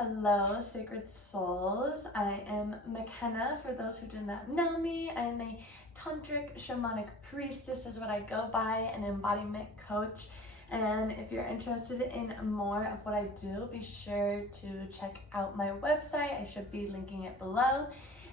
Hello, sacred souls. I am McKenna. For those who do not know me, I am a tantric shamanic priestess is what I go by, an embodiment coach. And if you're interested in more of what I do, be sure to check out my website. I should be linking it below.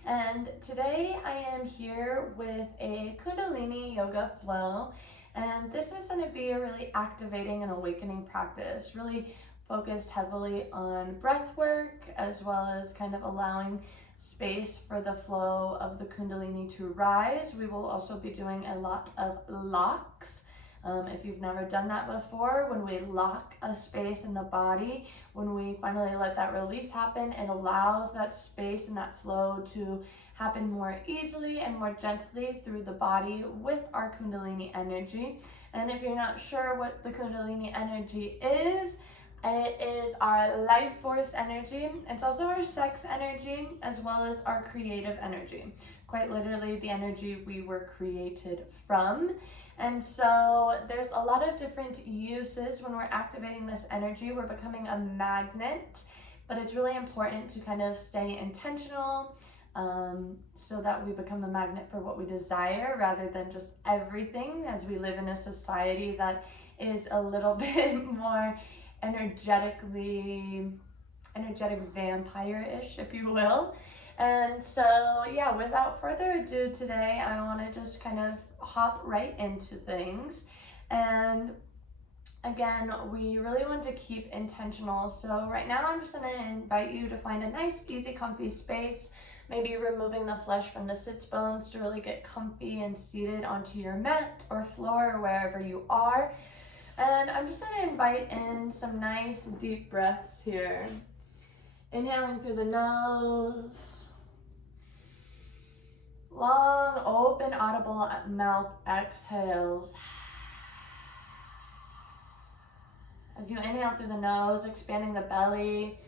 And today I am here with a Kundalini Yoga Flow. And this is going to be a really activating and awakening practice, really focused heavily on breath work, as well as kind of allowing space for the flow of the Kundalini to rise. We will also be doing a lot of locks. If you've never done that before, when we lock a space in the body, when we finally let that release happen, it allows that space and that flow to happen more easily and more gently through the body with our Kundalini energy. And if you're not sure what the Kundalini energy is, it is our life force energy. It's also our sex energy, as well as our creative energy. Quite literally the energy we were created from. And so there's a lot of different uses when we're activating this energy. We're becoming a magnet, but it's really important to kind of stay intentional so that we become a magnet for what we desire rather than just everything, as we live in a society that is a little bit more energetic vampire-ish, if you will. And so yeah, without further ado, today I want to just kind of hop right into things. And again, we really want to keep intentional. So right now I'm just going to invite you to find a nice, easy, comfy space, maybe removing the flesh from the sits bones to really get comfy and seated onto your mat or floor or wherever you are. And I'm just going to invite in some nice deep breaths here. Inhaling through the nose. Long, open, audible mouth exhales. As you inhale through the nose, expanding the belly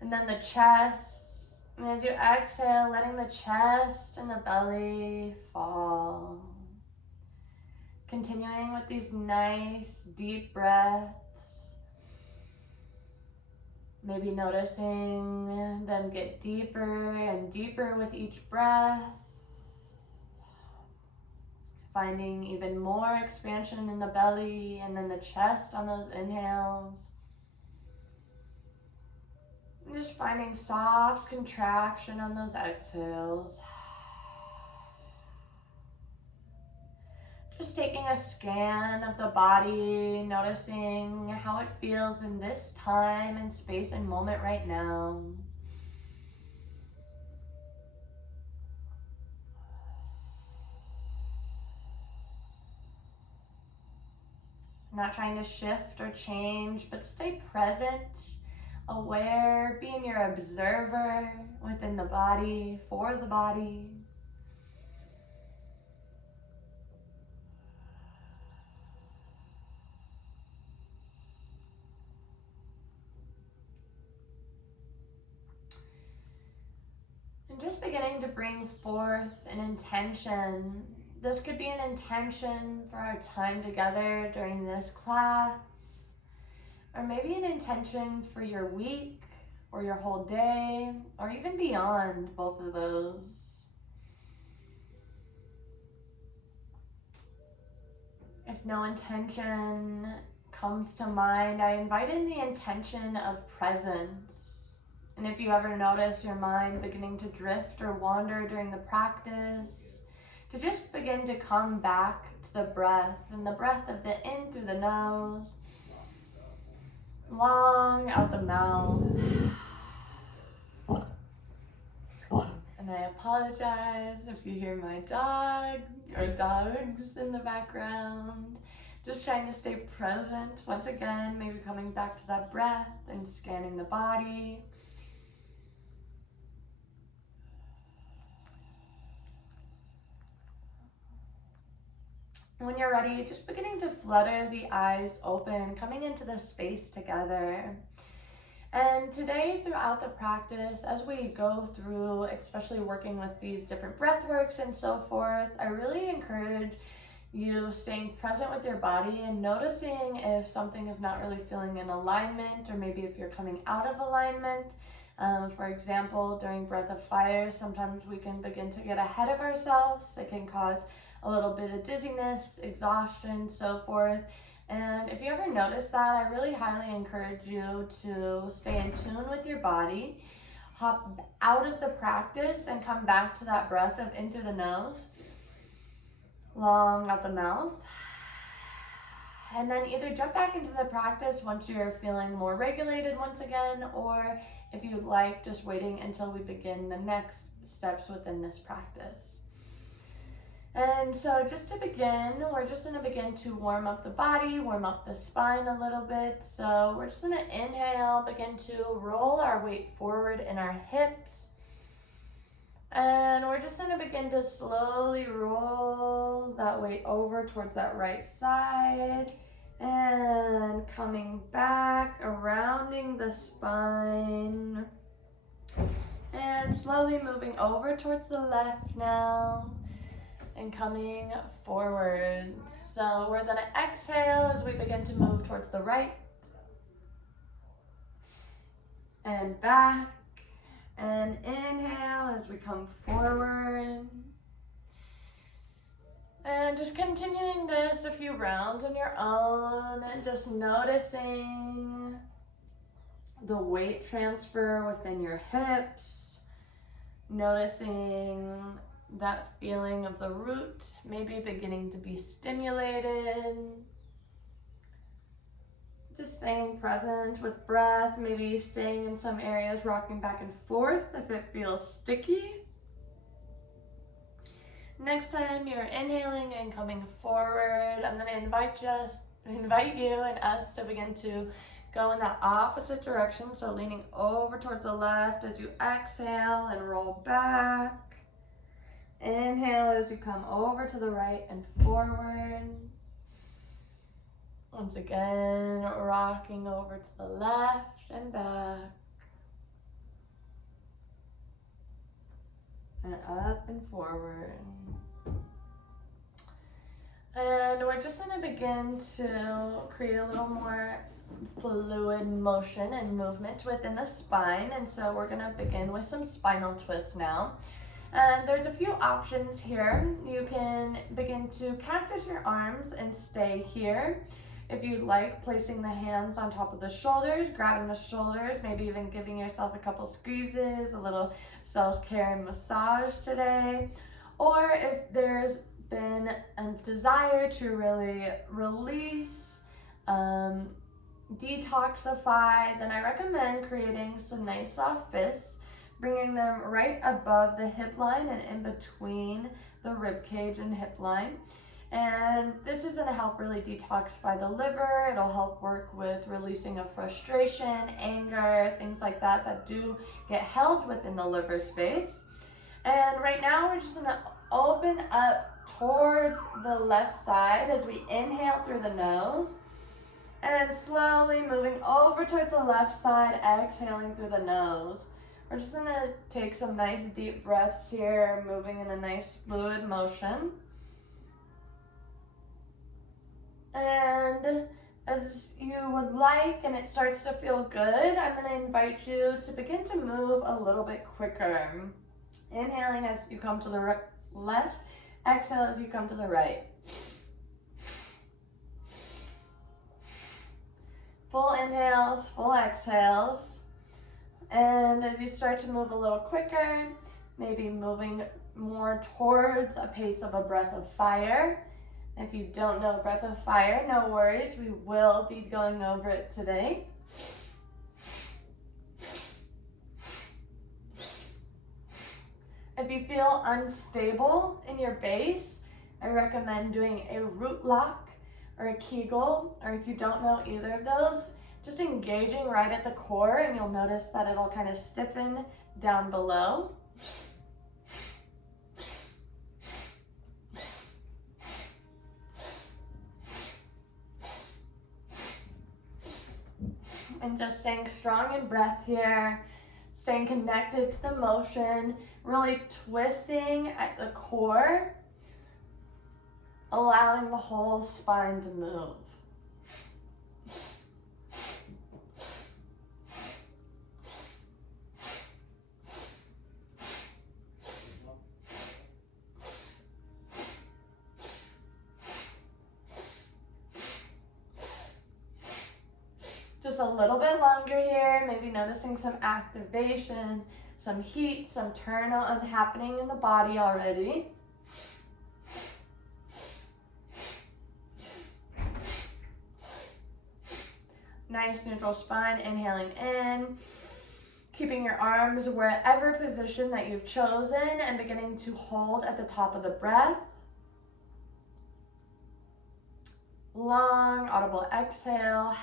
and then the chest. And as you exhale, letting the chest and the belly fall. Continuing with these nice deep breaths. Maybe noticing them get deeper and deeper with each breath. Finding even more expansion in the belly and then the chest on those inhales. And just finding soft contraction on those exhales. Just taking a scan of the body, noticing how it feels in this time and space and moment right now. Not trying to shift or change, but stay present, aware, being your observer within the body, for the body. And just beginning to bring forth an intention. This could be an intention for our time together during this class, or maybe an intention for your week or your whole day, or even beyond both of those. If no intention comes to mind, I invite in the intention of presence. And if you ever notice your mind beginning to drift or wander during the practice, to just begin to come back to the breath, and the breath of the in through the nose, long out the mouth. And I apologize if you hear my dog or dogs in the background. Just trying to stay present. Once again, maybe coming back to that breath and scanning the body. When you're ready, just beginning to flutter the eyes open, coming into the space together. And today, throughout the practice, as we go through, especially working with these different breath works and so forth, I really encourage you staying present with your body and noticing if something is not really feeling in alignment, or maybe if you're coming out of alignment. For example, during breath of fire, sometimes we can begin to get ahead of ourselves. It can cause a little bit of dizziness, exhaustion, so forth. And if you ever notice that, I really highly encourage you to stay in tune with your body, hop out of the practice and come back to that breath of in through the nose, long out the mouth, and then either jump back into the practice once you're feeling more regulated once again, or if you like, just waiting until we begin the next steps within this practice. And so just to begin, we're just going to begin to warm up the body, warm up the spine a little bit. So we're just going to inhale, begin to roll our weight forward in our hips. And we're just going to begin to slowly roll that weight over towards that right side. And coming back, rounding the spine. And slowly moving over towards the left now. And coming forward. So we're going to exhale as we begin to move towards the right. And back. And inhale as we come forward. And just continuing this a few rounds on your own, and just noticing the weight transfer within your hips, noticing that feeling of the root maybe beginning to be stimulated. Just staying present with breath, maybe staying in some areas, rocking back and forth if it feels sticky. Next time you're inhaling and coming forward, I'm going to invite you and us to begin to go in the opposite direction. So leaning over towards the left as you exhale and roll back. Inhale as you come over to the right and forward. Once again, rocking over to the left and back. And up and forward. And we're just going to begin to create a little more fluid motion and movement within the spine. And so we're going to begin with some spinal twists now. And there's a few options here. You can begin to cactus your arms and stay here. If you'd like, placing the hands on top of the shoulders, grabbing the shoulders, maybe even giving yourself a couple squeezes, a little self-care and massage today. Or if there's been a desire to really release, detoxify, then I recommend creating some nice soft fists, bringing them right above the hip line and in between the rib cage and hip line. And this is going to help really detoxify the liver. It'll help work with releasing of frustration, anger, things like that that do get held within the liver space. And right now we're just going to open up towards the left side as we inhale through the nose. And slowly moving over towards the left side, exhaling through the nose. We're just going to take some nice deep breaths here, moving in a nice fluid motion. And as you would like, and it starts to feel good, I'm going to invite you to begin to move a little bit quicker. Inhaling as you come to the left, exhale as you come to the right. Full inhales, full exhales. And as you start to move a little quicker, maybe moving more towards a pace of a breath of fire. If you don't know breath of fire, no worries, we will be going over it today. If you feel unstable in your base, I recommend doing a root lock or a Kegel, or if you don't know either of those, just engaging right at the core, and you'll notice that it'll kind of stiffen down below. And just staying strong in breath here, staying connected to the motion, really twisting at the core, allowing the whole spine to move. Just a little bit longer here, maybe noticing some activation, some heat, some turn on happening in the body already. Nice neutral spine, inhaling in, keeping your arms wherever position that you've chosen and beginning to hold at the top of the breath. Long, audible exhale.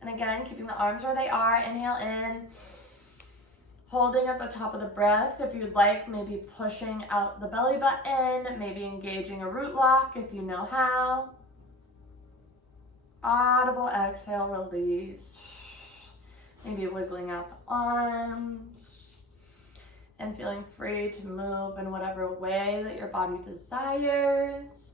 And again, keeping the arms where they are, inhale in, holding at the top of the breath. If you'd like, maybe pushing out the belly button, maybe engaging a root lock if you know how. Audible exhale, release. Maybe wiggling out the arms and feeling free to move in whatever way that your body desires.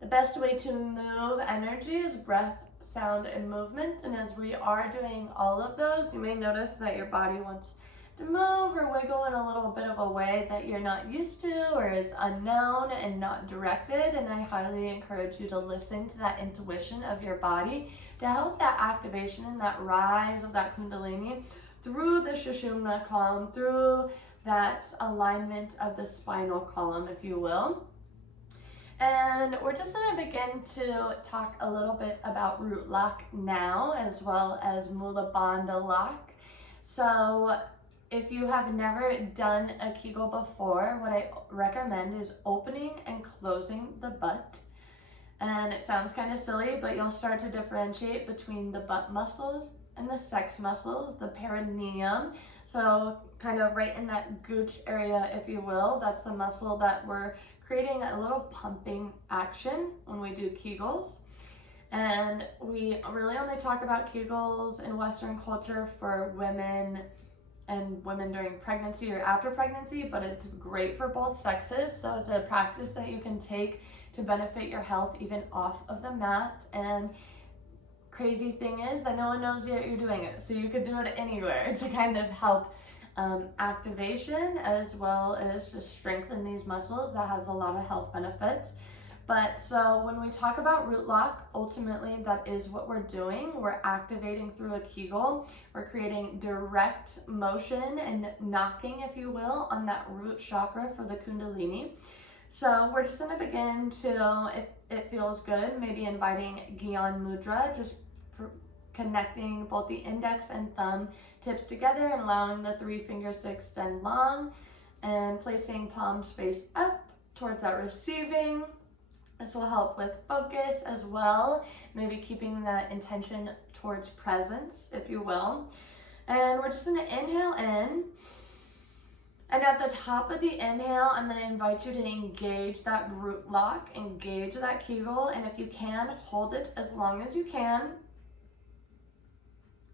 The best way to move energy is breath, sound, and movement. And as we are doing all of those, you may notice that your body wants to move or wiggle in a little bit of a way that you're not used to or is unknown and not directed. And I highly encourage you to listen to that intuition of your body to help that activation and that rise of that Kundalini through the Shushumna column, through that alignment of the spinal column, if you will. And we're just going to begin to talk a little bit about root lock now, as well as Mula Bandha lock. So if you have never done a Kegel before, what I recommend is opening and closing the butt. And it sounds kind of silly, but you'll start to differentiate between the butt muscles and the sex muscles, the perineum. So kind of right in that gooch area, if you will, that's the muscle that we're creating a little pumping action when we do Kegels. And we really only talk about Kegels in Western culture for women and women during pregnancy or after pregnancy, but it's great for both sexes. So it's a practice that you can take to benefit your health even off of the mat. And crazy thing is that no one knows yet you're doing it. So you could do it anywhere to kind of help activation as well as just strengthen these muscles. That has a lot of health benefits. But so when we talk about root lock, ultimately that is what we're doing. We're activating through a Kegel. We're creating direct motion and knocking, if you will, on that root chakra for the Kundalini. So we're just going to begin to, if it feels good, maybe inviting Gyan Mudra, just connecting both the index and thumb tips together and allowing the 3 fingers to extend long and placing palms face up towards that receiving. This will help with focus as well, maybe keeping that intention towards presence, if you will. And we're just going to inhale in. And at the top of the inhale, I'm going to invite you to engage that root lock, engage that Kegel, and if you can, hold it as long as you can.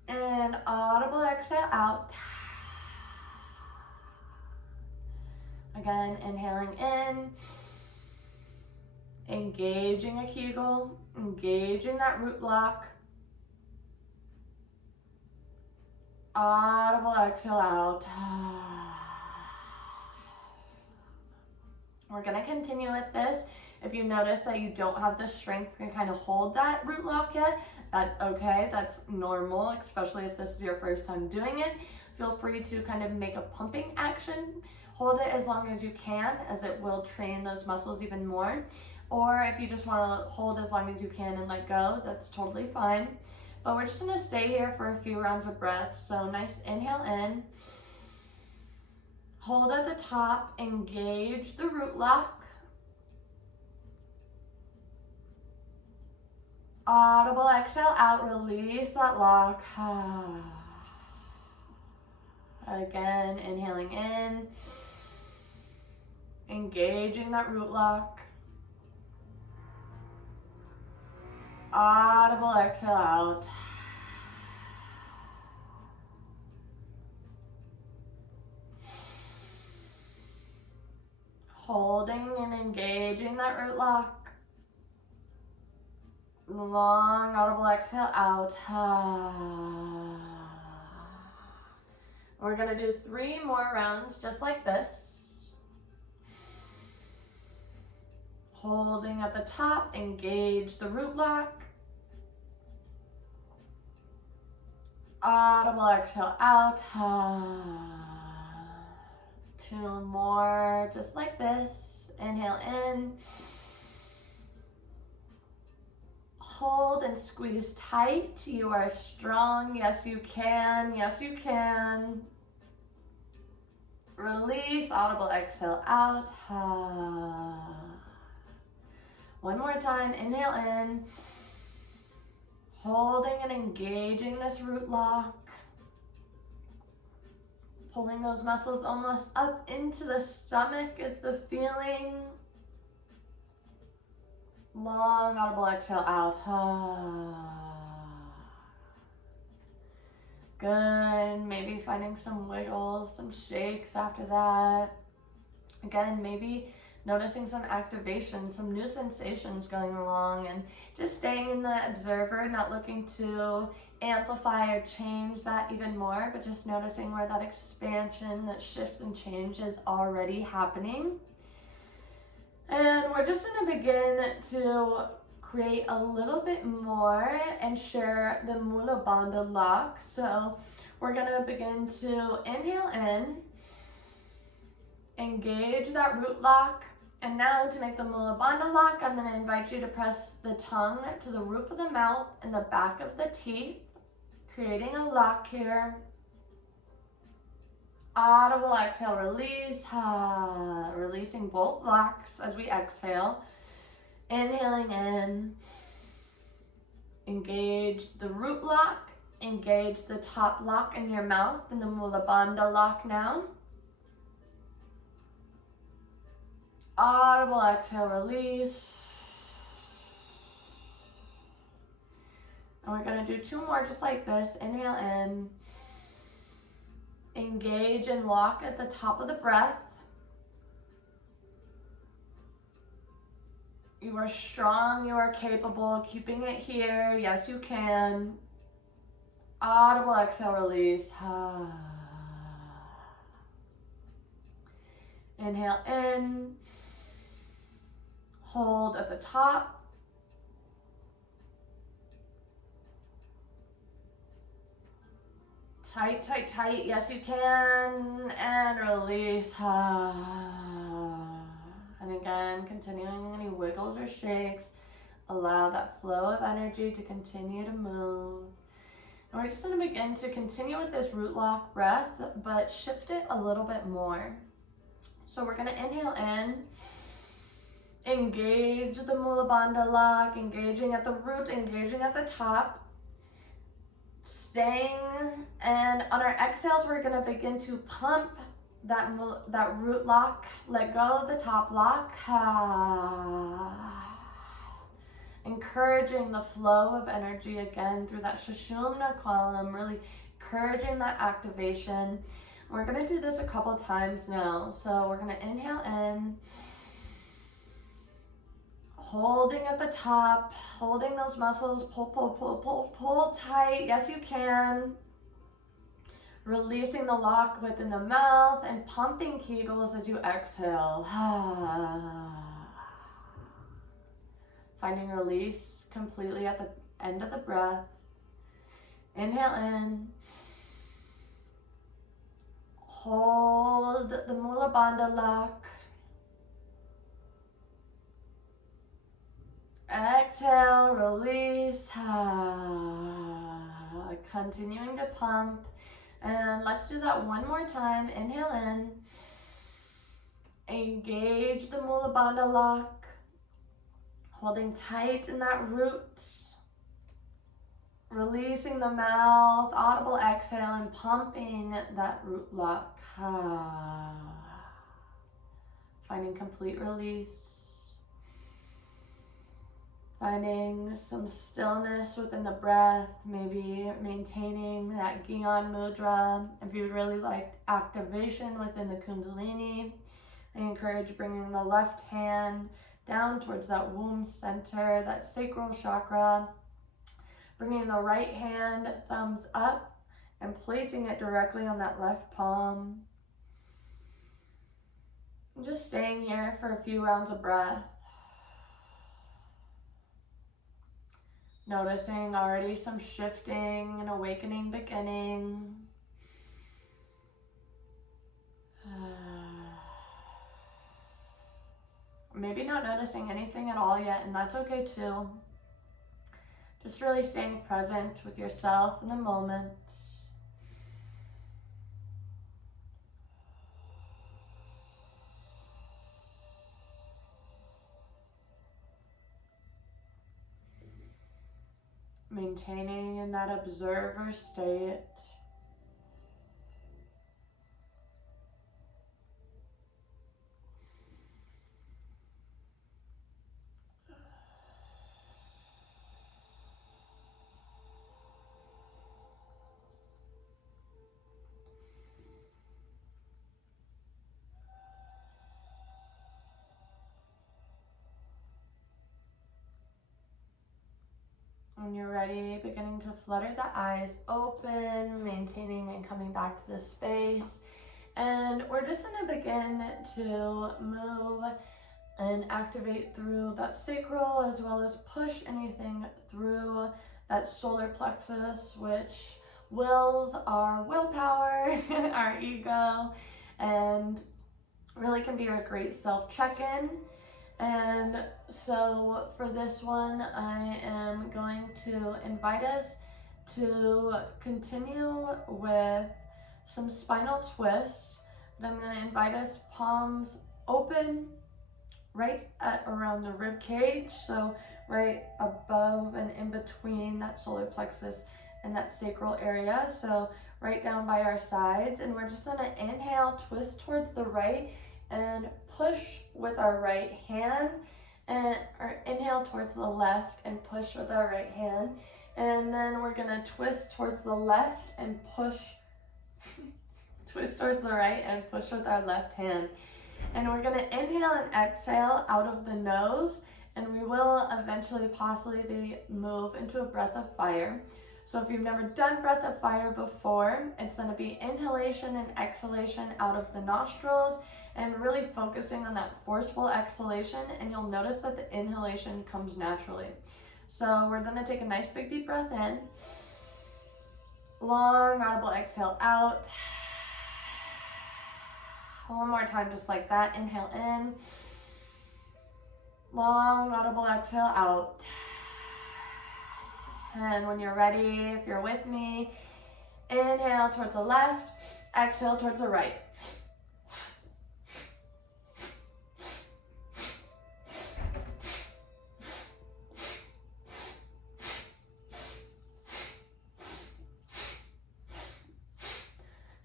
And audible exhale out. Again, inhaling in, engaging a Kegel, engaging that root lock. Audible exhale out. We're going to continue with this. If you notice that you don't have the strength to kind of hold that root lock yet, that's okay. That's normal, especially if this is your first time doing it. Feel free to kind of make a pumping action. Hold it as long as you can, as it will train those muscles even more. Or if you just want to hold as long as you can and let go, that's totally fine. But we're just going to stay here for a few rounds of breath. So nice inhale in. Hold at the top, engage the root lock. Audible exhale out, release that lock. Again, inhaling in, engaging that root lock. Audible exhale out. Holding and Engaging that root lock. Long audible exhale out. We're going to do 3 more rounds just like this. Holding at the top, engage the root lock. Audible exhale out. 2 more just like this. Inhale in. Hold and squeeze tight. You are strong. Yes, you can. Yes, you can. Release. Audible exhale out. One more time. Inhale in. Holding and engaging this root lock. Pulling those muscles almost up into the stomach is the feeling. Long audible exhale out. Good. Maybe finding some wiggles, some shakes after that. Again, maybe noticing some activation, some new sensations going along, and just staying in the observer, not looking to amplify or change that even more, but just noticing where that expansion, that shift and change is already happening. And we're just going to begin to create a little bit more and share the Mula Bandha lock. So we're going to begin to inhale in, engage that root lock. And now to make the Mula Bandha lock, I'm going to invite you to press the tongue to the roof of the mouth and the back of the teeth, creating a lock here. Audible exhale, release. Releasing both locks as we exhale. Inhaling in. Engage the root lock. Engage the top lock in your mouth in the Mula Bandha lock now. Audible exhale, release. And we're going to do 2 more just like this. Inhale in. Engage and lock at the top of the breath. You are strong, you are capable, keeping it here. Yes, you can. Audible exhale, release. Inhale in. Hold at the top. Tight, tight, tight. Yes, you can. And release. And again, continuing any wiggles or shakes. Allow that flow of energy to continue to move. And we're just going to begin to continue with this root lock breath, but shift it a little bit more. So we're going to inhale in. Engage the Mula Bandha lock, engaging at the root, engaging at the top. Staying, and on our exhales, we're going to begin to pump that root lock. Let go of the top lock. Encouraging the flow of energy again through that Shushumna column, really encouraging that activation. We're going to do this a couple times now. So we're going to inhale in. Holding at the top, holding those muscles, pull, pull, pull, pull, pull tight. Yes, you can. Releasing the lock within the mouth and pumping Kegels as you exhale. Finding release completely at the end of the breath. Inhale in. Hold the Mula Bandha lock. Exhale, release. Continuing to pump. And let's do that one more time. Inhale in. Engage the Mula Bandha lock. Holding tight in that root. Releasing the mouth. Audible exhale and pumping that root lock. Finding complete release. Finding some stillness within the breath, maybe maintaining that Gyan mudra. If you really like activation within the Kundalini, I encourage bringing the left hand down towards that womb center, that sacral chakra. Bringing the right hand, thumbs up, and placing it directly on that left palm. And just staying here for a few rounds of breath. Noticing already some shifting and awakening beginning. Maybe not noticing anything at all yet, and that's okay too. Just really staying present with yourself in the moment. Maintaining in that observer state. When you're ready, beginning to flutter the eyes open, maintaining and coming back to the space. And we're just going to begin to move and activate through that sacral, as well as push anything through that solar plexus, which wills our willpower, our ego, and really can be a great self check-in. And so for this one, I am going to invite us to continue with some spinal twists. And I'm going to invite us palms open right at around the rib cage, so right above and in between that solar plexus and that sacral area, so right down by our sides. And we're just going to inhale, twist towards the right, and push with our right hand, and or inhale towards the left and push with our right hand. And then we're gonna twist towards the left and push, twist towards the right and push with our left hand. And we're gonna inhale and exhale out of the nose, and we will eventually possibly move into a breath of fire. So if you've never done breath of fire before, it's going to be inhalation and exhalation out of the nostrils, and really focusing on that forceful exhalation, and you'll notice that the inhalation comes naturally. So we're going to take a nice big deep breath in, long audible exhale out. One more time just like that. Inhale in, long audible exhale out. And when you're ready, if you're with me, inhale towards the left, exhale towards the right.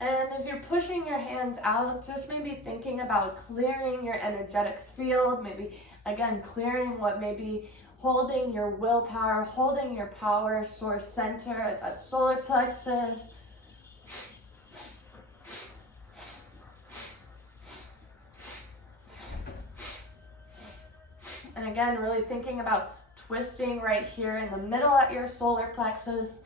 And as you're pushing your hands out, just maybe thinking about clearing your energetic field, maybe again clearing what may be holding your willpower, holding your power source center at that solar plexus. And again, really thinking about twisting right here in the middle at your solar plexus.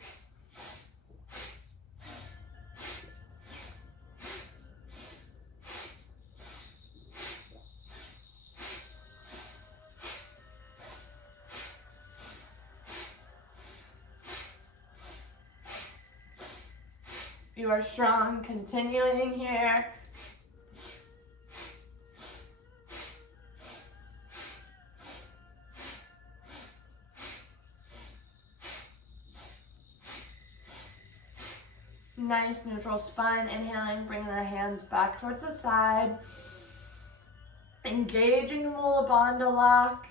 You are strong, continuing here. Nice neutral spine, inhaling, bringing the hands back towards the side. Engaging the Mula Bandha lock,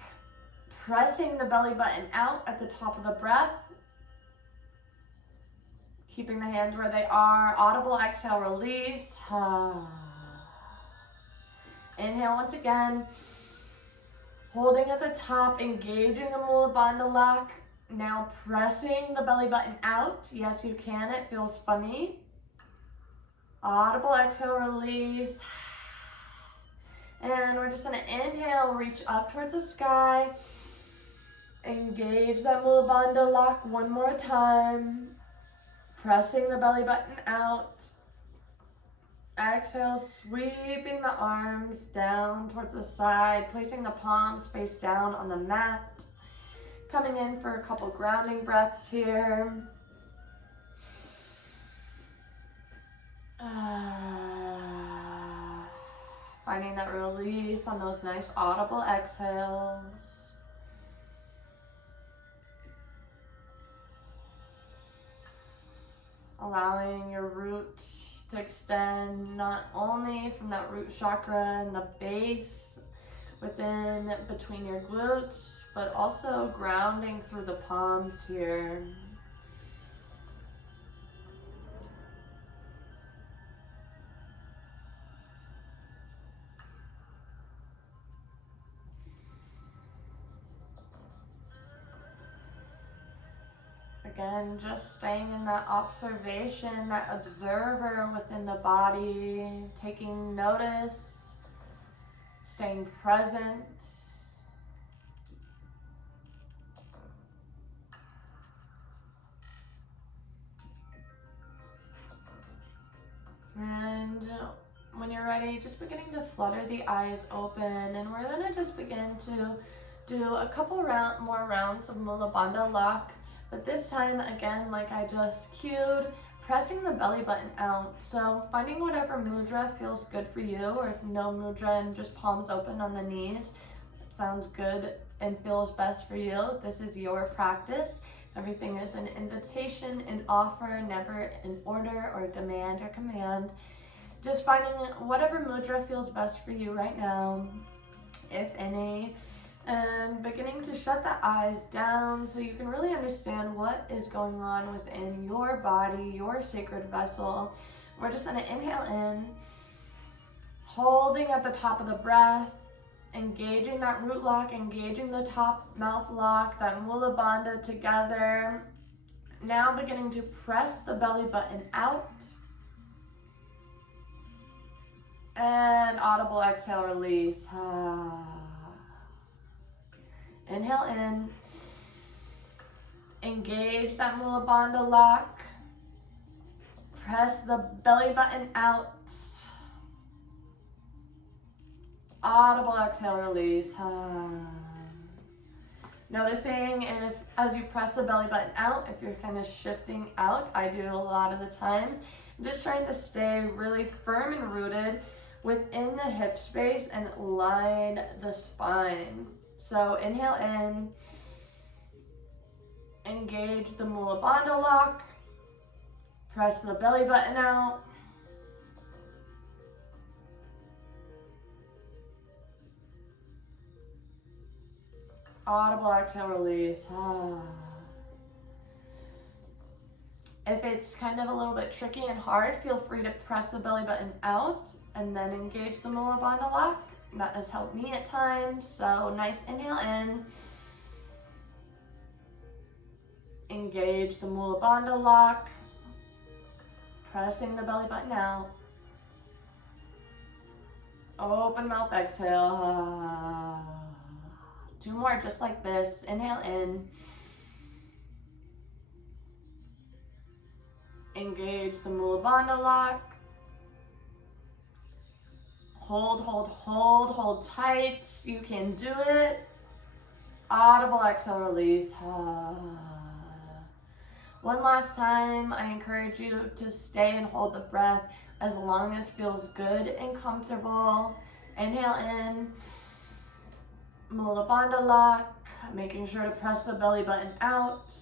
pressing the belly button out at the top of the breath. Keeping the hands where they are. Audible exhale, release. Inhale once again. Holding at the top, engaging the Mula Bandha lock. Now pressing the belly button out. Yes, you can. It feels funny. Audible exhale, release. And we're just gonna inhale, reach up towards the sky. Engage that Mula Bandha lock one more time. Pressing the belly button out. Exhale, sweeping the arms down towards the side, placing the palms face down on the mat. Coming in for a couple grounding breaths here. Finding that release on those nice audible exhales. Allowing your root to extend not only from that root chakra and the base within between your glutes, but also grounding through the palms here. Again, just staying in that observation, that observer within the body, taking notice, staying present. And when you're ready, just beginning to flutter the eyes open, and we're gonna just begin to do a couple more rounds of Mula Bandha lock. But this time, again, like I just cued, pressing the belly button out. So finding whatever mudra feels good for you, or if no mudra and just palms open on the knees, sounds good and feels best for you. This is your practice. Everything is an invitation, an offer, never an order or demand or command. Just finding whatever mudra feels best for you right now, if any. And beginning to shut the eyes down so you can really understand what is going on within your body, your sacred vessel. We're just gonna inhale in, holding at the top of the breath, engaging that root lock, engaging the top mouth lock, that Mula Bandha together. Now beginning to press the belly button out. And audible exhale, release. Inhale in, engage that Mula Bandha lock, press the belly button out, audible exhale, release. Noticing if, as you press the belly button out, if you're kind of shifting out, I do a lot of the times, I'm just trying to stay really firm and rooted within the hip space and line the spine. So inhale in, engage the Mula Bandha lock, press the belly button out, audible exhale, release. If it's kind of a little bit tricky and hard, feel free to press the belly button out and then engage the Mula Bandha lock. That has helped me at times. So nice inhale in. Engage the Mula Bandha lock. Pressing the belly button out. Open mouth exhale. 2 more just like this. Inhale in. Engage the Mula Bandha lock. Hold, hold, hold, hold tight. You can do it. Audible exhale, release. One last time, I encourage you to stay and hold the breath as long as feels good and comfortable. Inhale in, Mula Bandha lock, making sure to press the belly button out.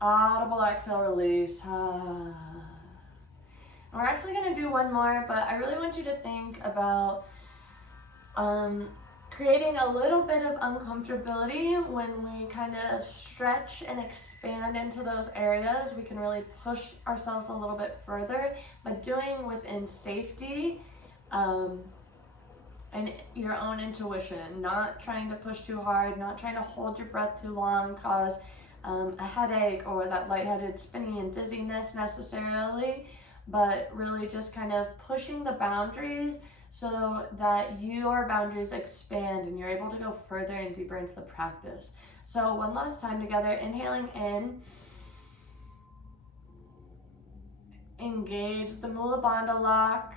Audible exhale, release. We're actually going to do one more, but I really want you to think about creating a little bit of uncomfortability when we kind of stretch and expand into those areas. We can really push ourselves a little bit further, but doing within safety and your own intuition, not trying to push too hard, not trying to hold your breath too long, cause a headache or that lightheaded, spinning, and dizziness necessarily, but really just kind of pushing the boundaries so that your boundaries expand and you're able to go further and deeper into the practice. So one last time together, inhaling in, engage the Mula Bandha lock,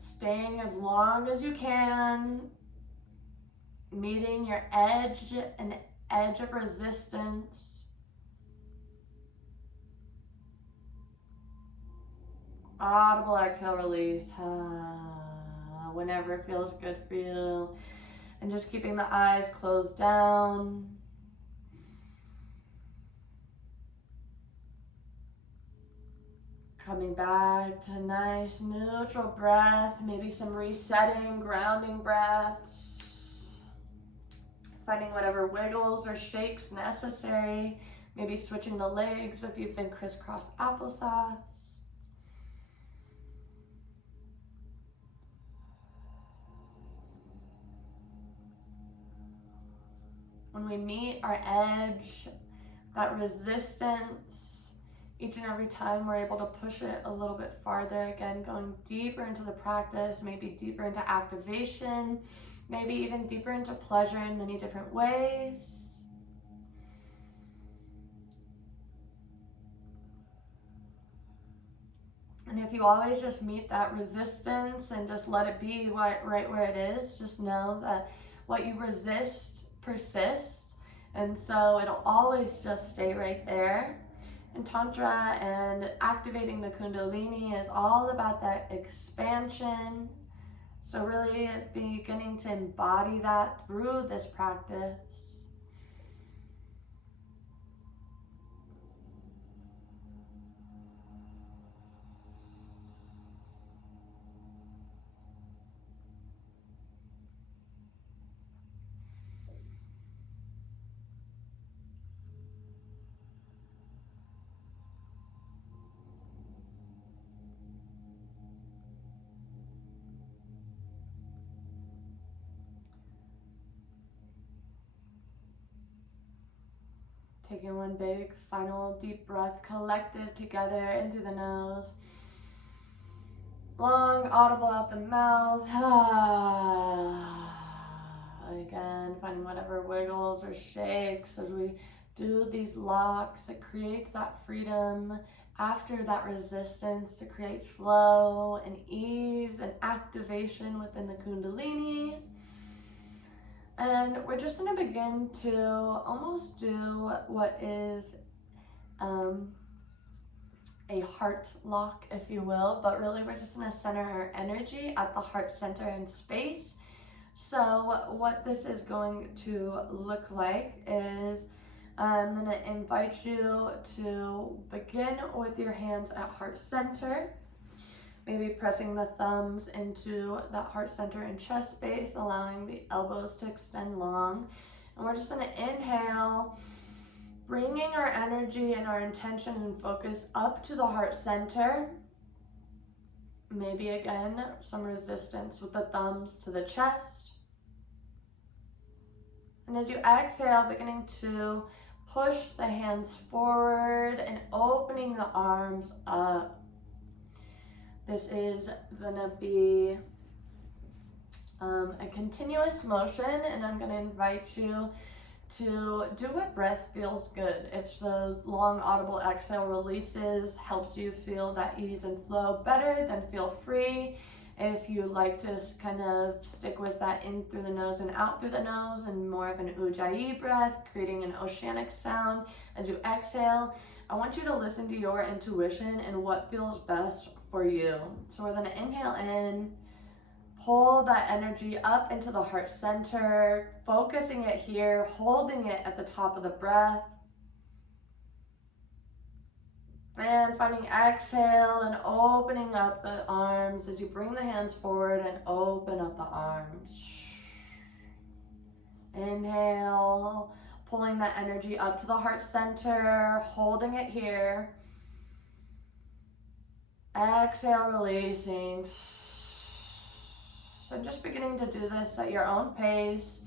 staying as long as you can, meeting your edge, an edge of resistance. Audible exhale, release. Whenever it feels good for you. And just keeping the eyes closed down. Coming back to nice neutral breath, maybe some resetting, grounding breaths. Finding whatever wiggles or shakes necessary. Maybe switching the legs if you've been crisscross applesauce. When we meet our edge, that resistance, each and every time we're able to push it a little bit farther, again, going deeper into the practice, maybe deeper into activation, maybe even deeper into pleasure in many different ways. And if you always just meet that resistance and just let it be right where it is, just know that what you resist persists, and so it'll always just stay right there. And Tantra and activating the Kundalini is all about that expansion. So really beginning to embody that through this practice. Taking one big final deep breath, collective together in through the nose. Long, audible out the mouth. Again, finding whatever wiggles or shakes as we do these locks. It creates that freedom after that resistance to create flow and ease and activation within the Kundalini. And we're just going to begin to almost do what is a heart lock, if you will, but really we're just going to center our energy at the heart center in space. So what this is going to look like is I'm going to invite you to begin with your hands at heart center. Maybe pressing the thumbs into that heart center and chest space, allowing the elbows to extend long. And we're just going to inhale, bringing our energy and our intention and focus up to the heart center. Maybe again, some resistance with the thumbs to the chest. And as you exhale, beginning to push the hands forward and opening the arms up. This is gonna be a continuous motion, and I'm gonna invite you to do what breath feels good. If those long audible exhale releases helps you feel that ease and flow better, then feel free. If you like to kind of stick with that in through the nose and out through the nose and more of an ujjayi breath, creating an oceanic sound as you exhale, I want you to listen to your intuition and what feels best for you. So we're going to inhale in, pull that energy up into the heart center, focusing it here, holding it at the top of the breath. And finding exhale and opening up the arms as you bring the hands forward and open up the arms. Inhale, pulling that energy up to the heart center, holding it here. Exhale, releasing. So just beginning to do this at your own pace.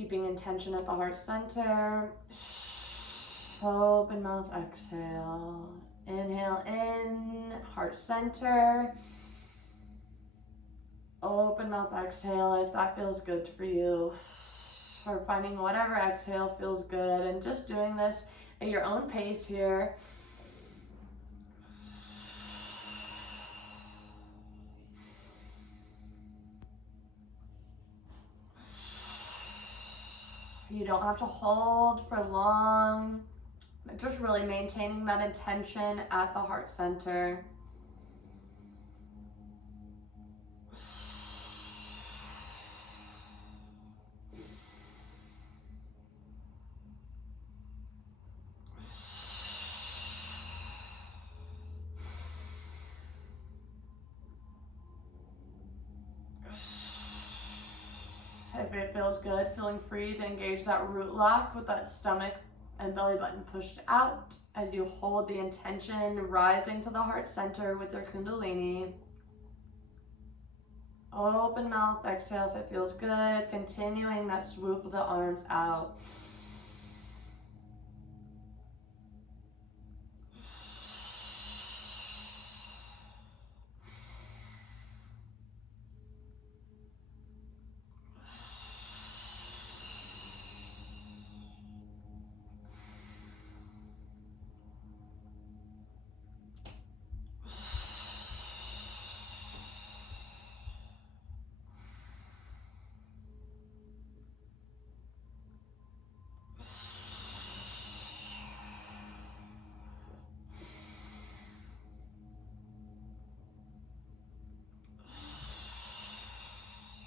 keeping intention at the heart center. Open mouth, exhale. Inhale in, heart center. Open mouth, exhale if that feels good for you. Or finding whatever exhale feels good, and just doing this at your own pace here. You don't have to hold for long, but just really maintaining that intention at the heart center. If it feels good, feeling free to engage that root lock with that stomach and belly button pushed out as you hold the intention, rising to the heart center with your Kundalini. Open mouth, exhale if it feels good, continuing that swoop of the arms out.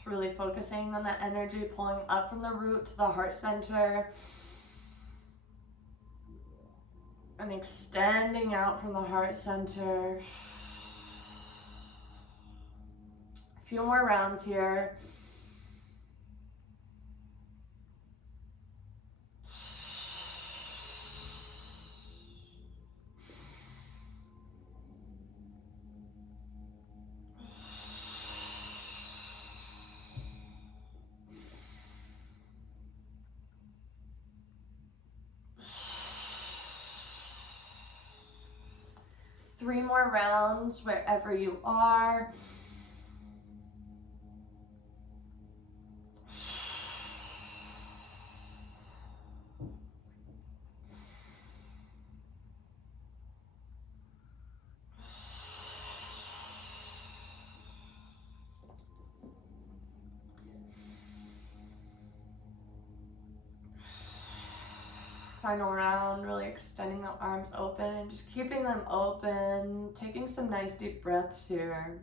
Really focusing on that energy pulling up from the root to the heart center and extending out from the heart center. A few more rounds here. Three more rounds wherever you are. Final round, really extending the arms open and just keeping them open, taking some nice deep breaths here.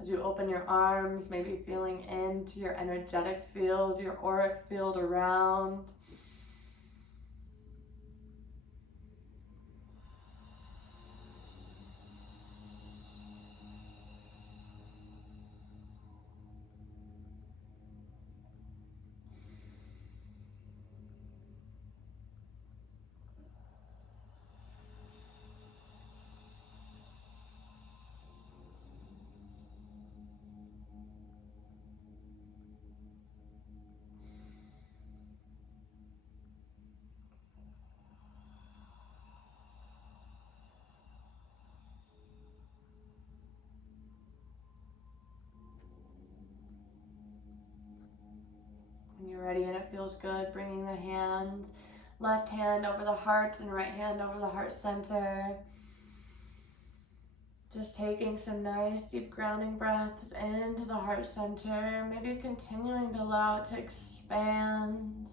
As you open your arms, maybe feeling into your energetic field, your auric field around. When you're ready and it feels good, bringing the hands, left hand over the heart and right hand over the heart center. Just taking some nice deep grounding breaths into the heart center, maybe continuing to allow it to expand.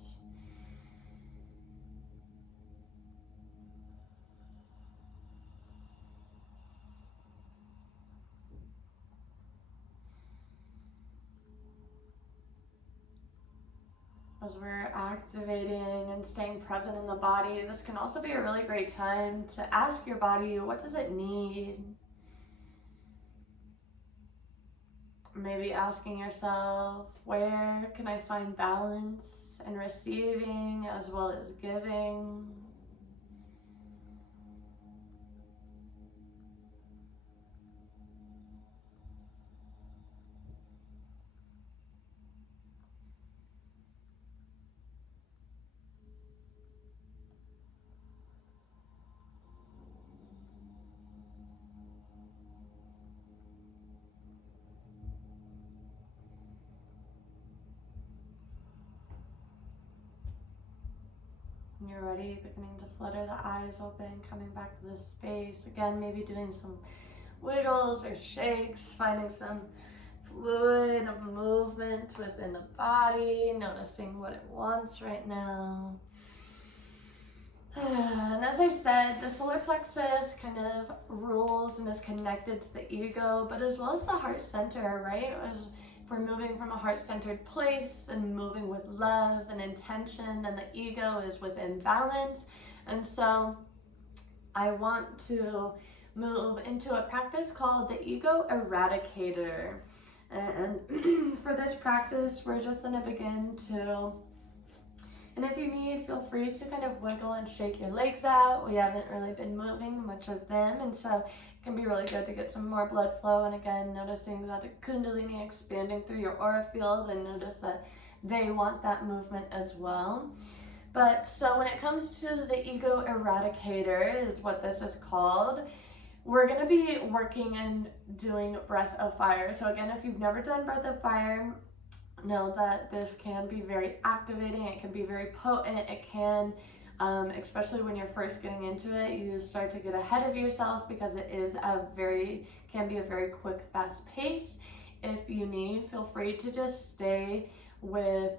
As we're activating and staying present in the body, this can also be a really great time to ask your body, what does it need? Maybe asking yourself, where can I find balance in receiving as well as giving? When you're ready, beginning to flutter the eyes open, coming back to this space. Again, maybe doing some wiggles or shakes, finding some fluid movement within the body, noticing what it wants right now. And as I said, the solar plexus kind of rules and is connected to the ego, but as well as the heart center, right? As if we're moving from a heart-centered place and moving with love and intention, then the ego is within balance. And so I want to move into a practice called the ego eradicator. And for this practice, we're just going to begin to, and if you need, feel free to kind of wiggle and shake your legs out. We haven't really been moving much of them, and so it can be really good to get some more blood flow. And again, noticing that the Kundalini expanding through your aura field, and notice that they want that movement as well. But so when it comes to the ego eradicator is what this is called, we're going to be working and doing breath of fire. So again, if you've never done breath of fire, know that this can be very activating. It can be very potent. It can, especially when you're first getting into it, you start to get ahead of yourself because it is can be a very quick, fast pace. If you need, feel free to just stay with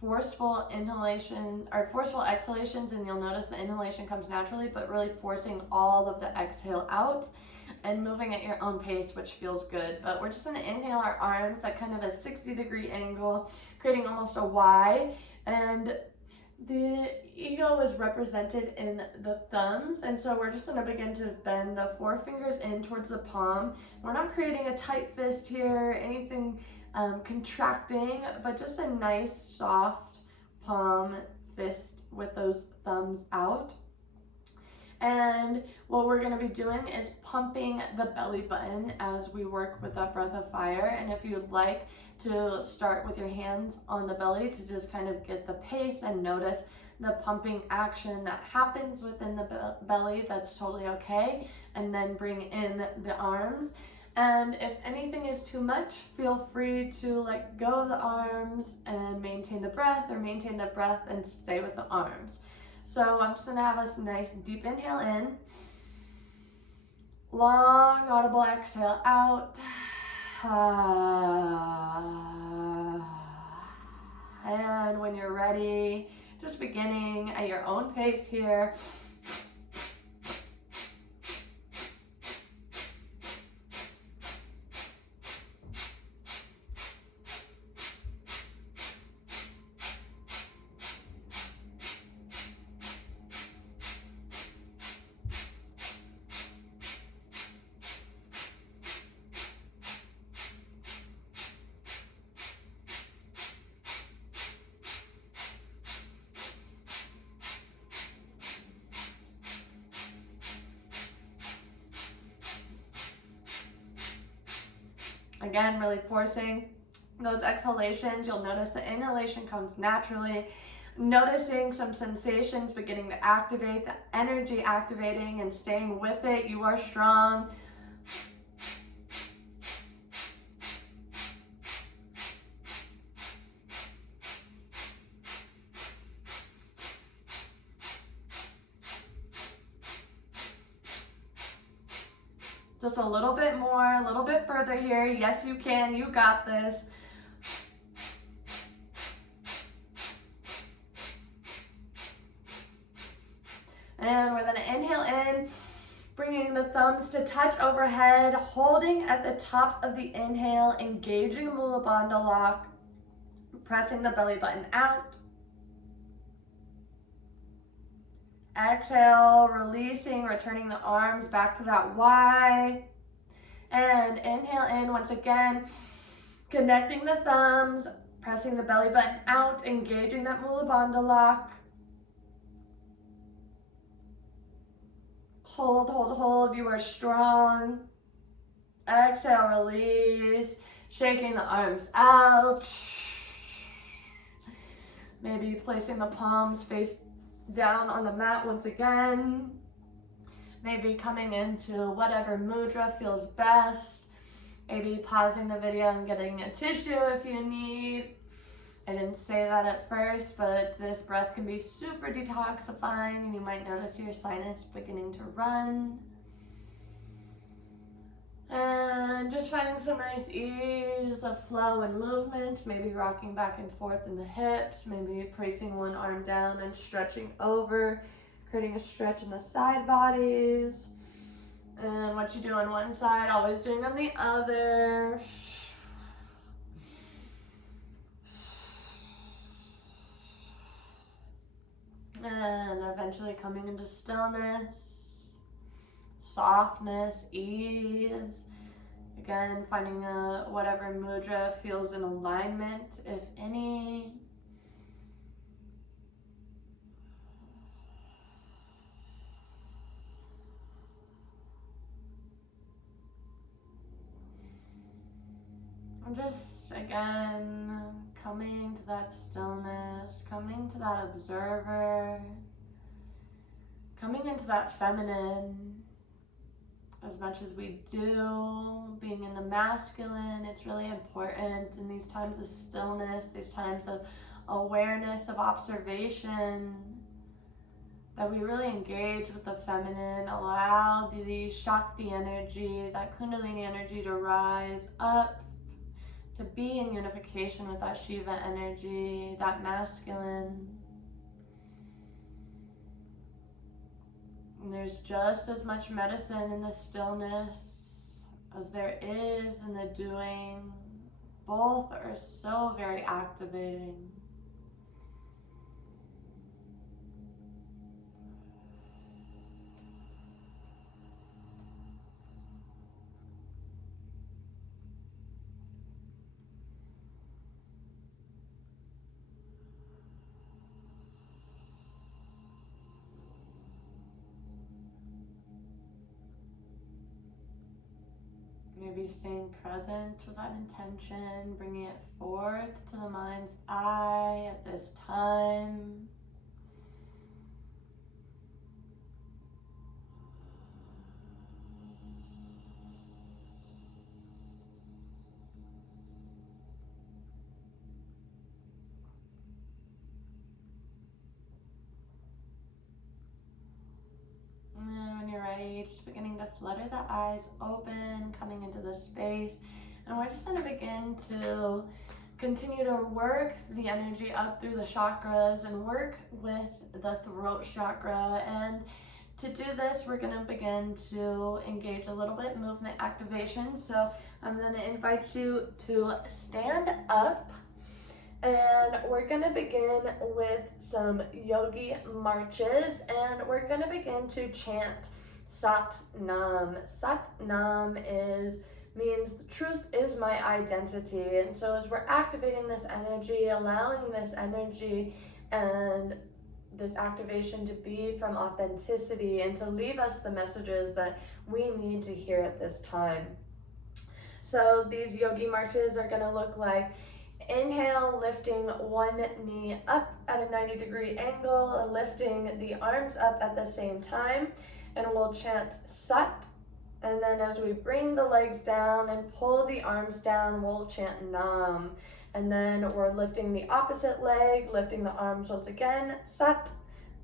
forceful inhalation or forceful exhalations, and you'll notice the inhalation comes naturally, but really forcing all of the exhale out and moving at your own pace, which feels good. But we're just going to inhale our arms at kind of a 60-degree angle, creating almost a Y, and the ego is represented in the thumbs, and so we're just going to begin to bend the forefingers in towards the palm. We're not creating a tight fist here, anything contracting, but just a nice soft palm fist with those thumbs out. And what we're going to be doing is pumping the belly button as we work with that breath of fire. And if you'd like to start with your hands on the belly to just kind of get the pace and notice the pumping action that happens within the belly, that's totally okay. And then bring in the arms. And if anything is too much, feel free to let go of the arms and maintain the breath, or maintain the breath and stay with the arms. So I'm just going to have a nice deep inhale in, long audible exhale out, and when you're ready, just beginning at your own pace here. Again, really forcing those exhalations. You'll notice the inhalation comes naturally. Noticing some sensations beginning to activate, the energy activating and staying with it. You are strong. Just a little bit more, a little bit further here. Yes, you can. You got this. And we're going to inhale in, bringing the thumbs to touch overhead, holding at the top of the inhale, engaging Mula Bandha lock, pressing the belly button out. Exhale, releasing, returning the arms back to that Y. And inhale in once again, connecting the thumbs, pressing the belly button out, engaging that Mula Bandha lock. Hold, hold, hold. You are strong. Exhale, release, shaking the arms out. Maybe placing the palms face down on the mat once again. Maybe coming into whatever mudra feels best. Maybe pausing the video and getting a tissue if you need. I didn't say that at first, but this breath can be super detoxifying, and you might notice your sinus beginning to run. And just finding some nice ease of flow and movement, maybe rocking back and forth in the hips, maybe placing one arm down and stretching over, creating a stretch in the side bodies. And what you do on one side, always doing on the other. And eventually coming into stillness, softness, ease. Again, finding whatever mudra feels in alignment, if any. And just, again, coming to that stillness, coming to that observer, coming into that feminine. As much as we do, being in the masculine, it's really important in these times of stillness, these times of awareness, of observation, that we really engage with the feminine, allow the Shakti energy, that Kundalini energy to rise up, to be in unification with that Shiva energy, that masculine. And there's just as much medicine in the stillness as there is in the doing. Both are so very activating. Maybe staying present with that intention, bringing it forth to the mind's eye at this time. And then when you're ready, just beginning to flutter the eyes open, coming into the space. And we're just going to begin to continue to work the energy up through the chakras and work with the throat chakra. And to do this, we're going to begin to engage a little bit movement activation. So I'm going to invite you to stand up. And we're going to begin with some yogi marches, and we're going to begin to chant Sat Nam. Sat Nam means the truth is my identity. And so as we're activating this energy, allowing this energy and this activation to be from authenticity and to leave us the messages that we need to hear at this time. So these yogi marches are going to look like inhale, lifting one knee up at a 90-degree angle and lifting the arms up at the same time. And we'll chant Sat. And then as we bring the legs down and pull the arms down, we'll chant Nam. And then we're lifting the opposite leg, lifting the arms once again, Sat,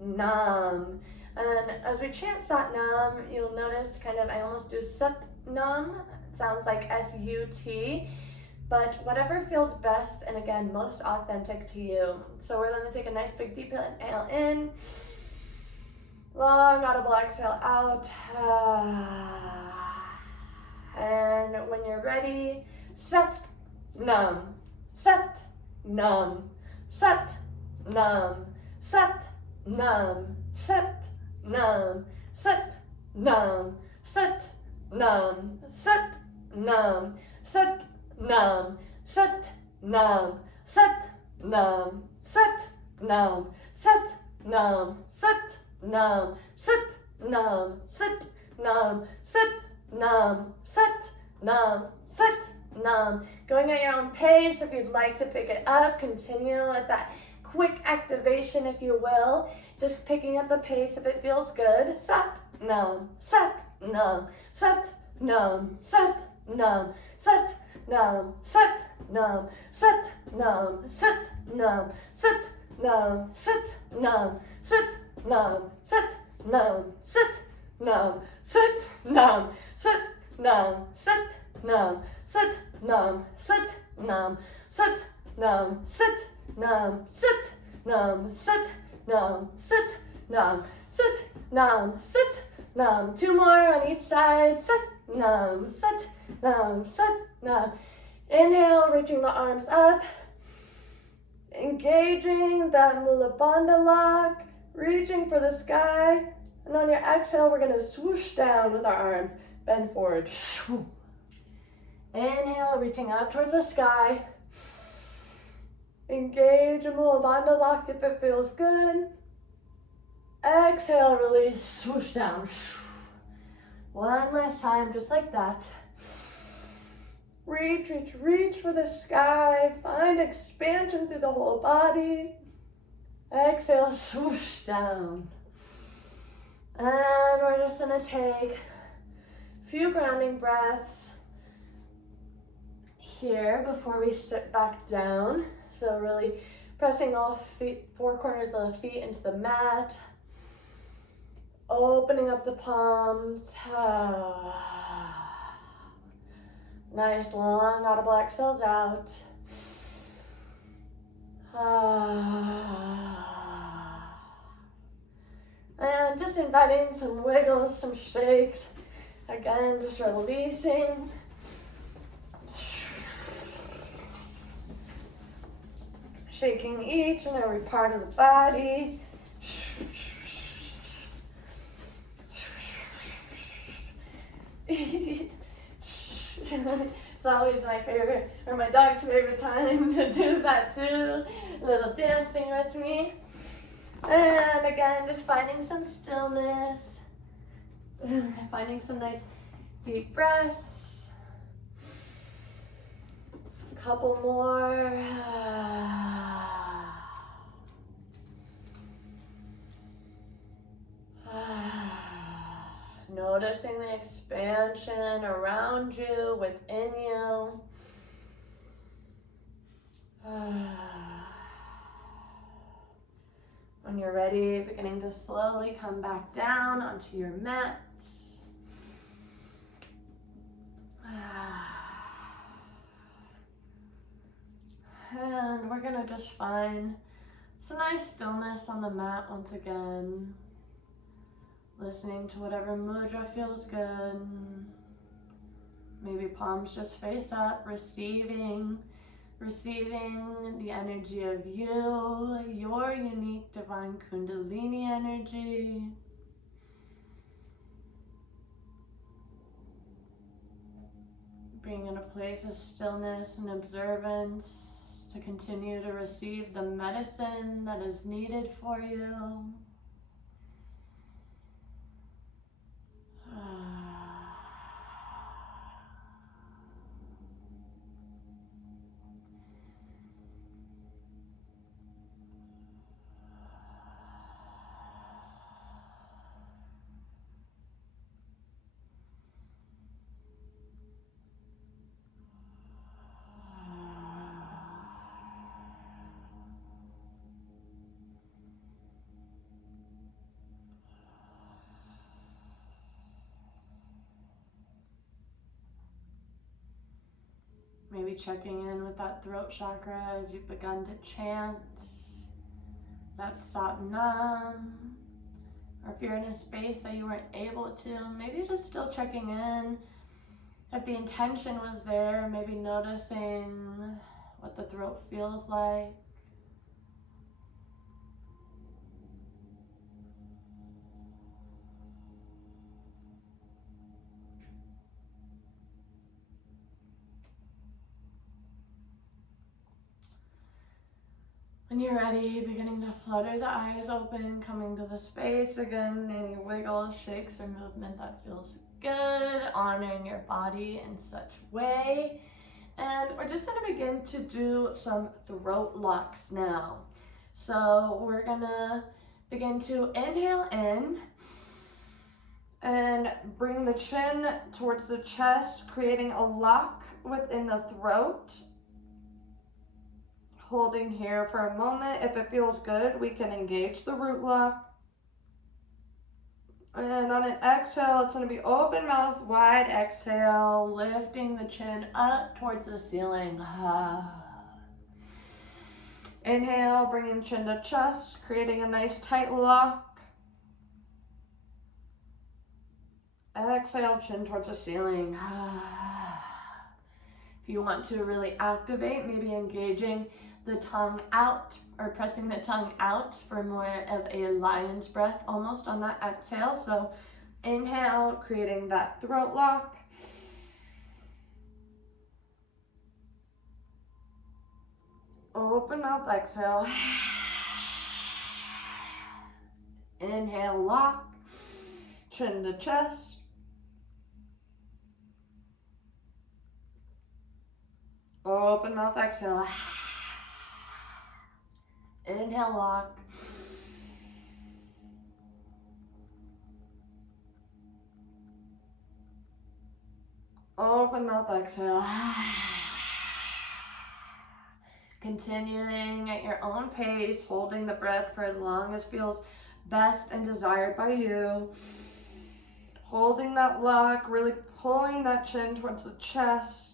Nam. And as we chant Sat Nam, you'll notice I almost do Sat Nam. It sounds like S-U-T. But whatever feels best and again, most authentic to you. So we're going to take a nice big deep inhale in. Long audible exhale out. And when you're ready, Sat Nam, Sat Nam, Sat Nam, Sat Nam, Sat Nam, Sat Nam, Sat Nam, Sat Nam, Sat Nam, Sat Nam, Sat Nam, Sat Nam, Sat Nam, Sat Nam, Sat Nam, Sat Nam, Sat Nam, Sat Nam, Sat Nam. Going at your own pace. If you'd like to pick it up, continue with that quick activation, if you will. Just picking up the pace if it feels good. Sat Nam, Sat Nam, Sat Nam, Sat Nam, Sat Nam, Sat nam, sit, nam, sit, nam, sit, nam, sit, nam, sit, nam, sit, nam, sit, nam, sit, nam, sit, nam, sit, nam, sit, nam, sit, nam, sit, nam, sit, nam, sit, nam, sit, nam, sit, nam, sit, nam, sit, nam. Two more on each side. Sit, nam, sit, nam, sit, nam. Inhale, reaching the arms up, engaging that Mula Bandha lock, reaching for the sky. And on your exhale, we're gonna swoosh down with our arms, bend forward. Inhale, reaching up towards the sky. Engage a Mula Bandha lock if it feels good. Exhale, release, swoosh down. One last time, just like that. Reach, reach, reach for the sky. Find expansion through the whole body. Exhale, swoosh down. And we're just gonna take a few grounding breaths here before we sit back down. So really pressing all four corners of the feet into the mat. Opening up the palms. Nice long audible exhales out. And just inviting some wiggles, some shakes. Again, just releasing. Shaking each and every part of the body. It's always my favorite, or my dog's favorite time to do that too. A little dancing with me. And again, just finding some stillness. Finding some nice deep breaths. A couple more. Noticing the expansion around you, within you. When you're ready, beginning to slowly come back down onto your mat. And we're gonna just find some nice stillness on the mat once again. Listening to whatever mudra feels good. Maybe palms just face up, receiving the energy of you, your unique divine Kundalini energy. Being in a place of stillness and observance to continue to receive the medicine that is needed for you. Maybe checking in with that throat chakra as you've begun to chant that Sat Nam. Or if you're in a space that you weren't able to, maybe just still checking in. If the intention was there, maybe noticing what the throat feels like. When you're ready, beginning to flutter the eyes open, coming to the space again, any wiggles, shakes, or movement that feels good, honoring your body in such way. And we're just gonna begin to do some throat locks now. So we're gonna begin to inhale in and bring the chin towards the chest, creating a lock within the throat. Holding here for a moment. If it feels good, we can engage the root lock. And on an exhale, it's going to be open mouth, wide exhale, lifting the chin up towards the ceiling. Inhale, bringing chin to chest, creating a nice tight lock. Exhale, chin towards the ceiling. If you want to really activate, maybe engaging the tongue out or pressing the tongue out for more of a lion's breath almost on that exhale. So inhale, creating that throat lock. Open mouth, exhale. Inhale, lock. Chin to chest. Open mouth, exhale. Inhale, lock. Open mouth, exhale. Continuing at your own pace, holding the breath for as long as feels best and desired by you. Holding that lock, really pulling that chin towards the chest.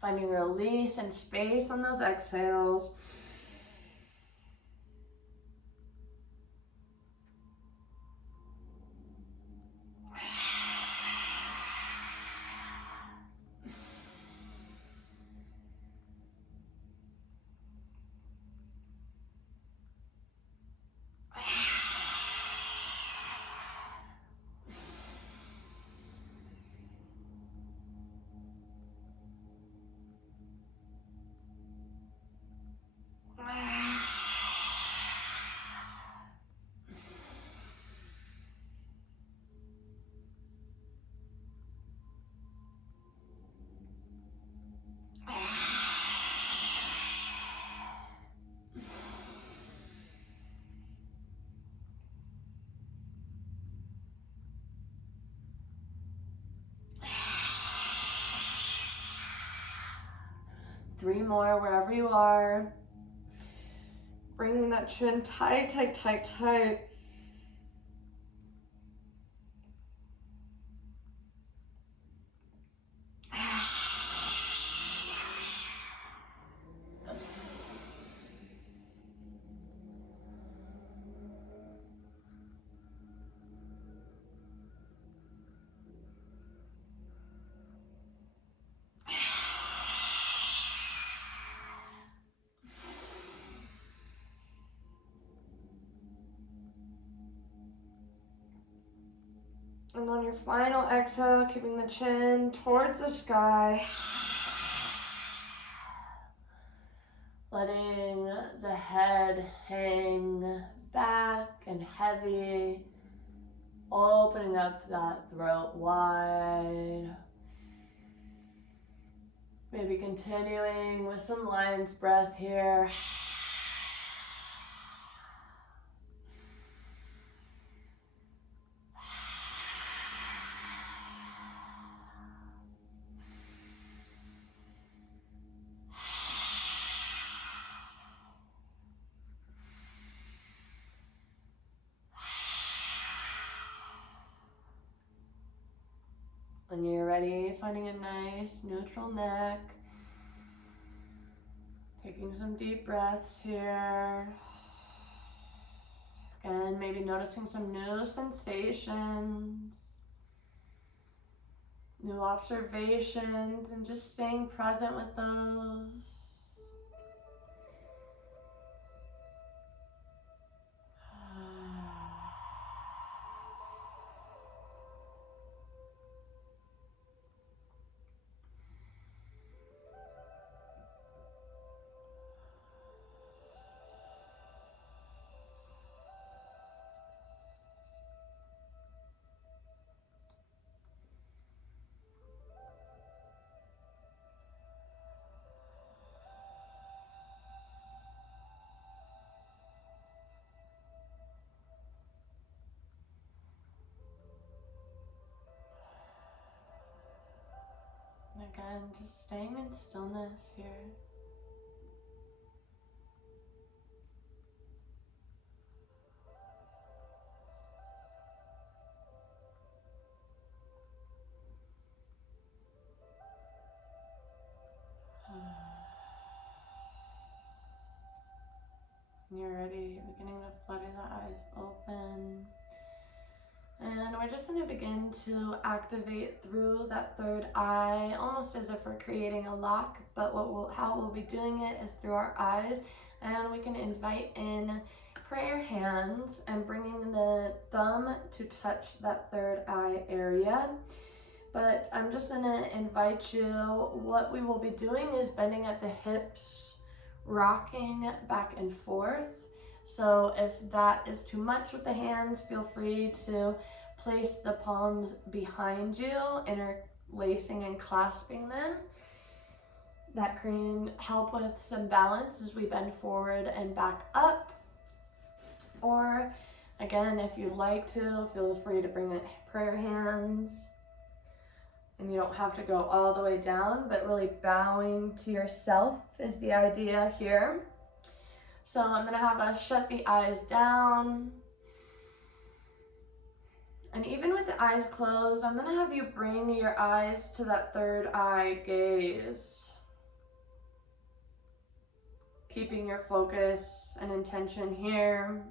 Finding release and space on those exhales. Three more wherever you are. Bringing that chin tight, tight, tight, tight. And on your final exhale, keeping the chin towards the sky. Letting the head hang back and heavy. Opening up that throat wide. Maybe continuing with some lion's breath here. When you're ready, finding a nice neutral neck. Taking some deep breaths here. And maybe noticing some new sensations, new observations, and just staying present with those. Again, just staying in stillness here. When you're ready, beginning to flutter the eyes open. And we're just going to begin to activate through that third eye, almost as if we're creating a lock, but how we'll be doing it is through our eyes. And we can invite in prayer hands and bringing the thumb to touch that third eye area. But I'm just going to invite you, what we will be doing is bending at the hips, rocking back and forth. So if that is too much with the hands, feel free to place the palms behind you, interlacing and clasping them. That can help with some balance as we bend forward and back up. Or again, if you'd like to, feel free to bring in prayer hands. And you don't have to go all the way down, but really bowing to yourself is the idea here. So I'm gonna have us shut the eyes down. And even with the eyes closed, I'm gonna have you bring your eyes to that third eye gaze. Keeping your focus and intention here.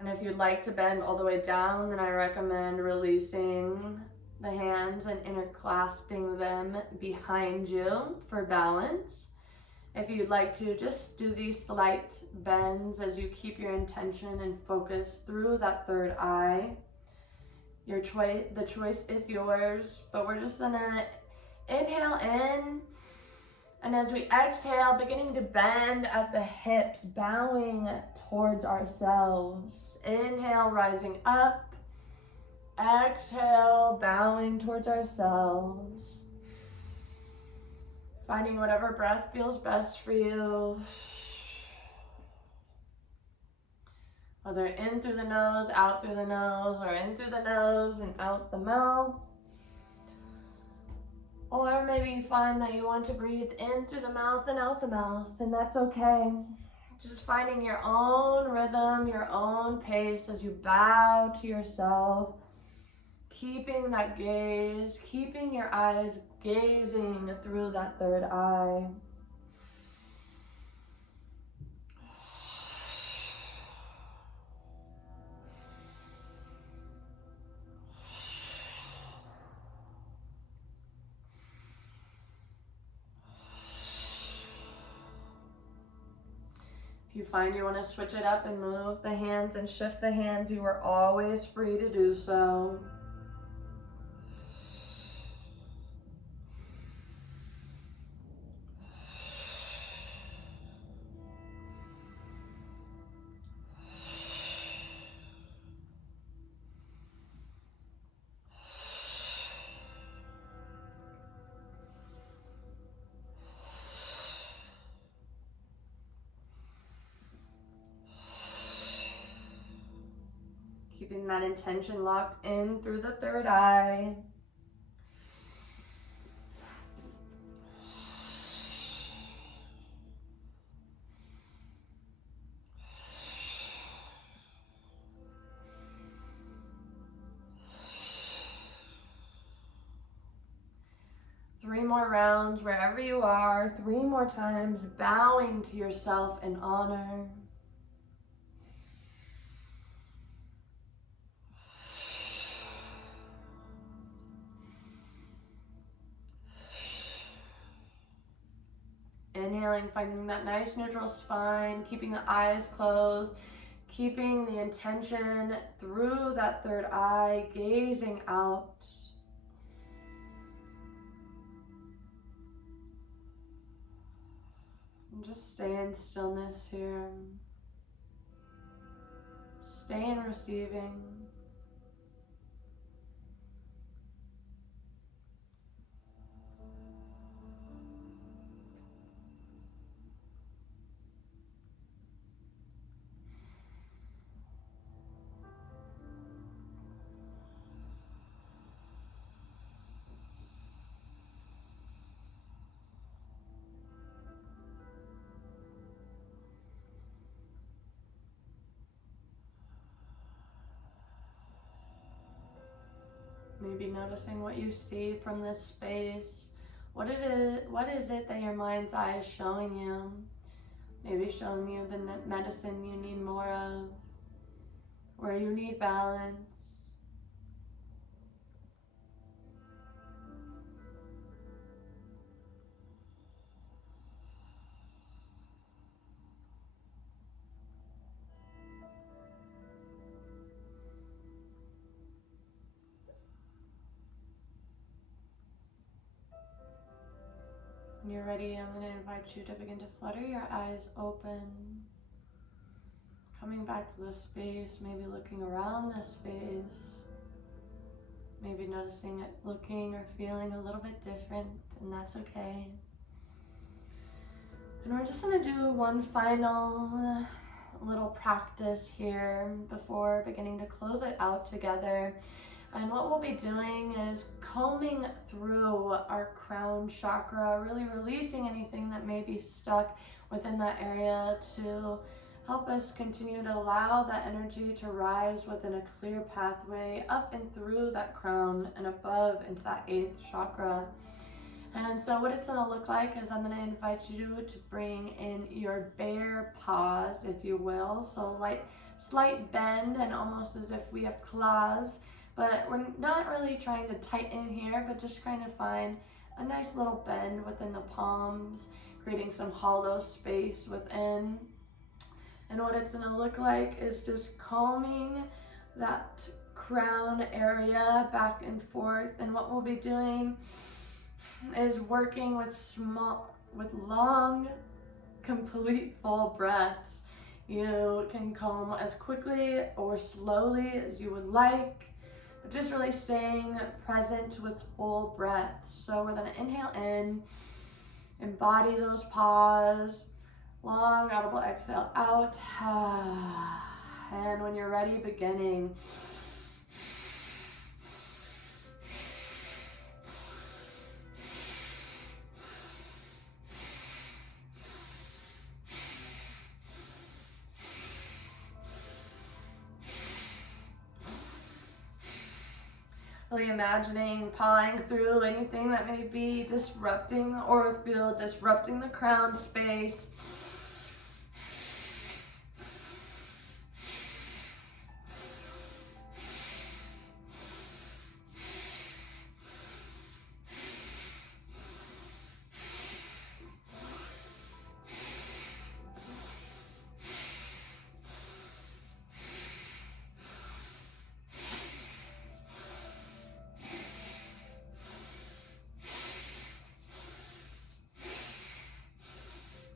And if you'd like to bend all the way down, then I recommend releasing the hands and interclasping them behind you for balance. If you'd like to, just do these slight bends as you keep your intention and focus through that third eye. The choice is yours, but we're just gonna inhale in, and as we exhale, beginning to bend at the hips, bowing towards ourselves. Inhale, rising up. Exhale, bowing towards ourselves. Finding whatever breath feels best for you. Whether in through the nose, out through the nose, or in through the nose and out the mouth. Or maybe you find that you want to breathe in through the mouth and out the mouth, and that's okay. Just finding your own rhythm, your own pace as you bow to yourself. Keeping that gaze, keeping your eyes gazing through that third eye. If you find you want to switch it up and move the hands and shift the hands, you are always free to do so. Keeping that intention locked in through the third eye. Three more rounds wherever you are, 3 more times, bowing to yourself in honor. Inhaling, finding that nice neutral spine, keeping the eyes closed, keeping the intention through that third eye, gazing out. And just stay in stillness here. Stay in receiving. Maybe noticing what you see from this space. What is it that your mind's eye is showing you? Maybe showing you the medicine you need more of, where you need balance. When you're ready, I'm going to invite you to begin to flutter your eyes open. Coming back to the space, maybe looking around the space. Maybe noticing it looking or feeling a little bit different, and that's okay. And we're just going to do one final little practice here before beginning to close it out together. And what we'll be doing is combing through our crown chakra, really releasing anything that may be stuck within that area to help us continue to allow that energy to rise within a clear pathway up and through that crown and above into that 8th chakra. And so what it's going to look like is I'm going to invite you to bring in your bear paws, if you will. So slight bend and almost as if we have claws. But we're not really trying to tighten here, but just trying to find a nice little bend within the palms, creating some hollow space within. And what it's going to look like is just combing that crown area back and forth. And what we'll be doing is working with long, complete full breaths. You can comb as quickly or slowly as you would like, but just really staying present with full breaths. So we're going to inhale in, embody those paws, long audible exhale out, and when you're ready, beginning. Really imagining pawing through anything that may be disrupting or feel disrupting the crown space.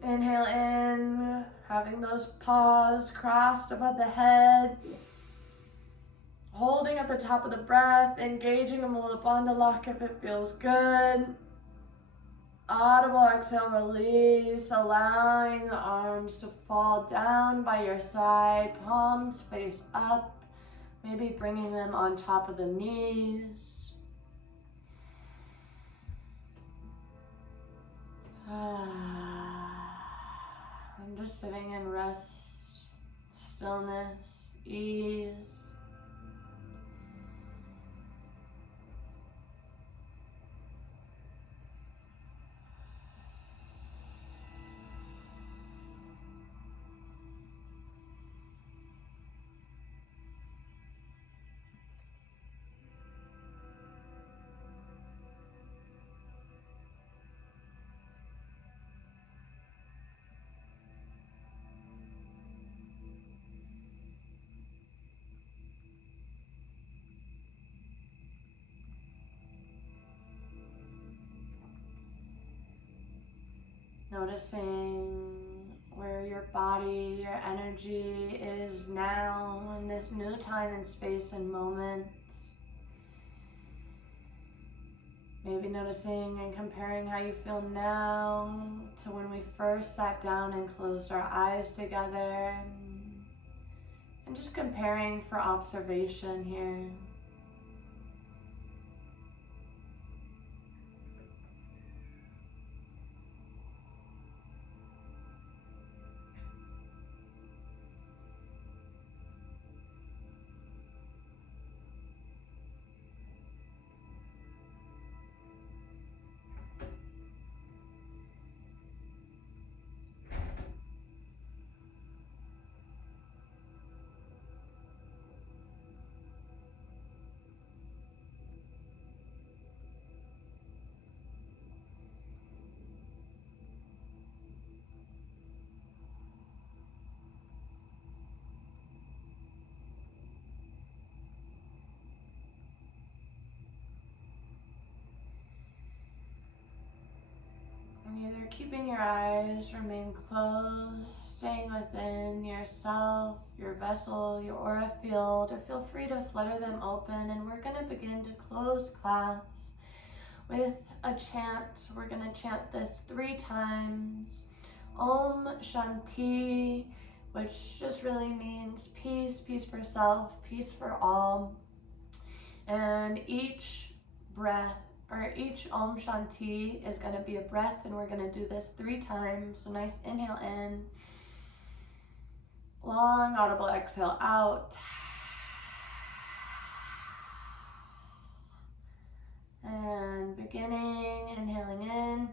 Inhale in, having those paws crossed above the head. Holding at the top of the breath, engaging a Mula Bandha lock if it feels good. Audible exhale, release, allowing the arms to fall down by your side, palms face up, maybe bringing them on top of the knees. I'm just sitting in rest, stillness, ease. Noticing where your body, your energy is now in this new time and space and moment. Maybe noticing and comparing how you feel now to when we first sat down and closed our eyes together. And just comparing for observation here. keeping your eyes remain closed, staying within yourself, your vessel, your aura field, or feel free to flutter them open. And we're going to begin to close class with a chant. We're going to chant this 3 times. Om Shanti, which just really means peace, peace for self, peace for all. And each breath, or each Om Shanti is going to be a breath, and we're going to do this 3 times. So nice inhale in, long audible exhale out, and beginning, inhaling in,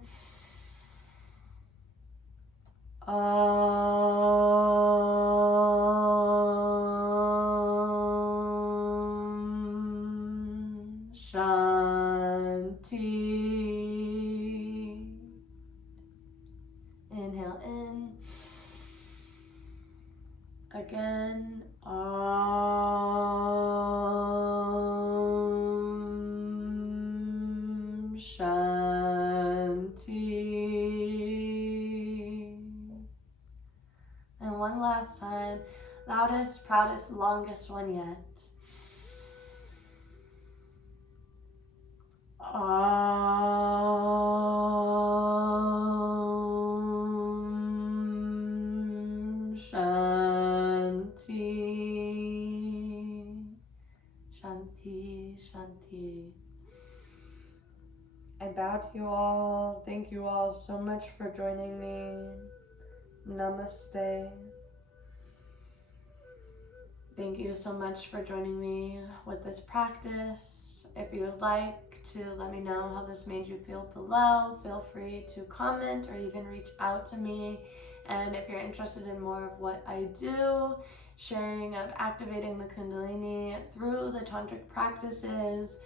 Shanti. Inhale in. Again. Shanti. And one last time. Loudest, proudest, longest one yet. Shanti. Shanti, Shanti. I bow to you all. Thank you all so much for joining me. Namaste. Thank you so much for joining me with this practice. If you would like to let me know how this made you feel below, feel free to comment or even reach out to me. And if you're interested in more of what I do, sharing of activating the Kundalini through the tantric practices,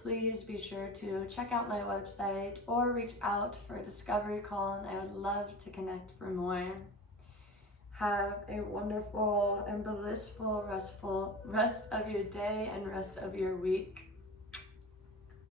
please be sure to check out my website or reach out for a discovery call, and I would love to connect for more. Have a wonderful and blissful, rest of your day and rest of your week.